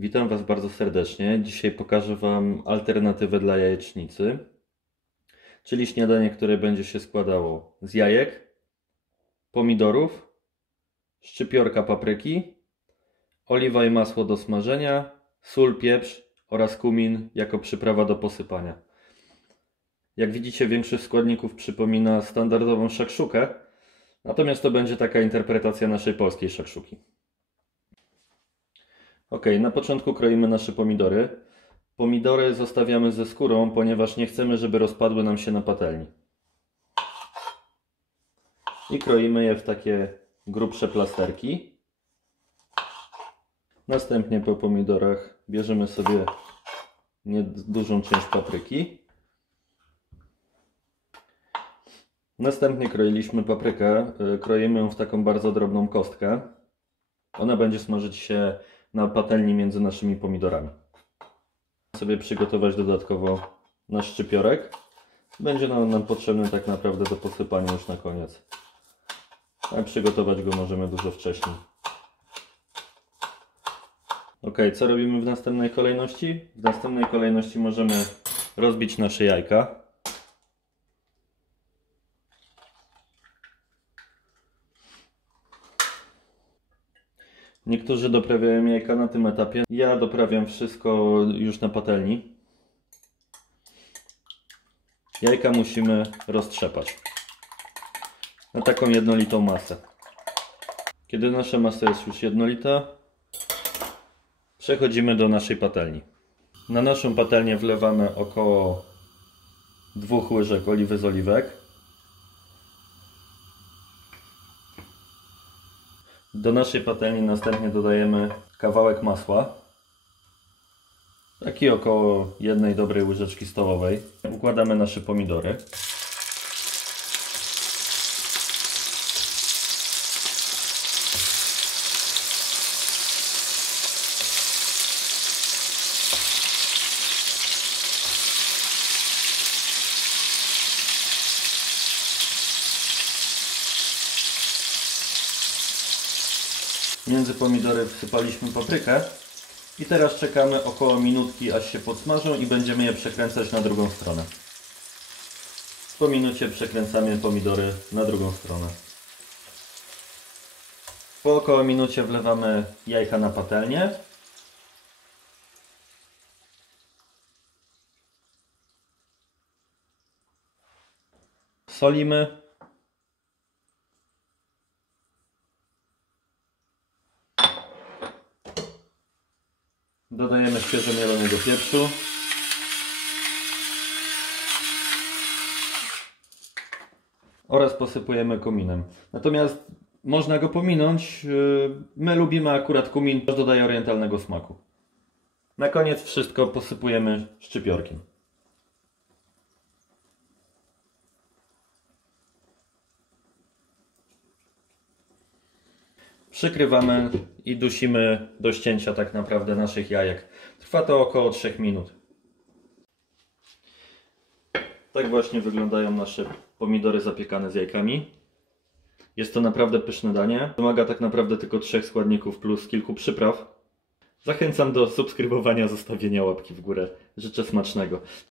Witam Was bardzo serdecznie. Dzisiaj pokażę Wam alternatywę dla jajecznicy, czyli śniadanie, które będzie się składało z jajek, pomidorów, szczypiorka papryki, oliwa i masło do smażenia, sól, pieprz oraz kumin jako przyprawa do posypania. Jak widzicie, większość składników przypomina standardową szakszukę, natomiast to będzie taka interpretacja naszej polskiej szakszuki. Ok, na początku kroimy nasze pomidory. Pomidory zostawiamy ze skórą, ponieważ nie chcemy, żeby rozpadły nam się na patelni. I kroimy je w takie grubsze plasterki. Następnie po pomidorach bierzemy sobie dużą część papryki. Następnie kroiliśmy paprykę, kroimy ją w taką bardzo drobną kostkę. Ona będzie smażyć się na patelni między naszymi pomidorami. Sobie przygotować dodatkowo nasz szczypiorek. Będzie nam potrzebny tak naprawdę do posypania już na koniec. A przygotować go możemy dużo wcześniej. Ok, co robimy w następnej kolejności? W następnej kolejności możemy rozbić nasze jajka. Niektórzy doprawiają jajka na tym etapie. Ja doprawiam wszystko już na patelni. Jajka musimy roztrzepać na taką jednolitą masę. Kiedy nasza masa jest już jednolita, przechodzimy do naszej patelni. Na naszą patelnię wlewamy około 2 łyżek oliwy z oliwek. Do naszej patelni następnie dodajemy kawałek masła. Taki około 1 dobrej łyżeczki stołowej. Układamy nasze pomidory. Między pomidory wsypaliśmy paprykę i teraz czekamy około minutki, aż się podsmażą i będziemy je przekręcać na drugą stronę. Po minucie przekręcamy pomidory na drugą stronę. Po około minucie wlewamy jajka na patelnię. Solimy. Dodajemy świeżo mielonego pieprzu. Oraz posypujemy kuminem. Natomiast można go pominąć. My lubimy akurat kumin, to dodaje orientalnego smaku. Na koniec wszystko posypujemy szczypiorkiem. Przykrywamy i dusimy do ścięcia tak naprawdę naszych jajek. Trwa to około 3 minut. Tak właśnie wyglądają nasze pomidory zapiekane z jajkami. Jest to naprawdę pyszne danie. Wymaga tak naprawdę tylko 3 składników plus kilku przypraw. Zachęcam do subskrybowania, zostawienia łapki w górę. Życzę smacznego.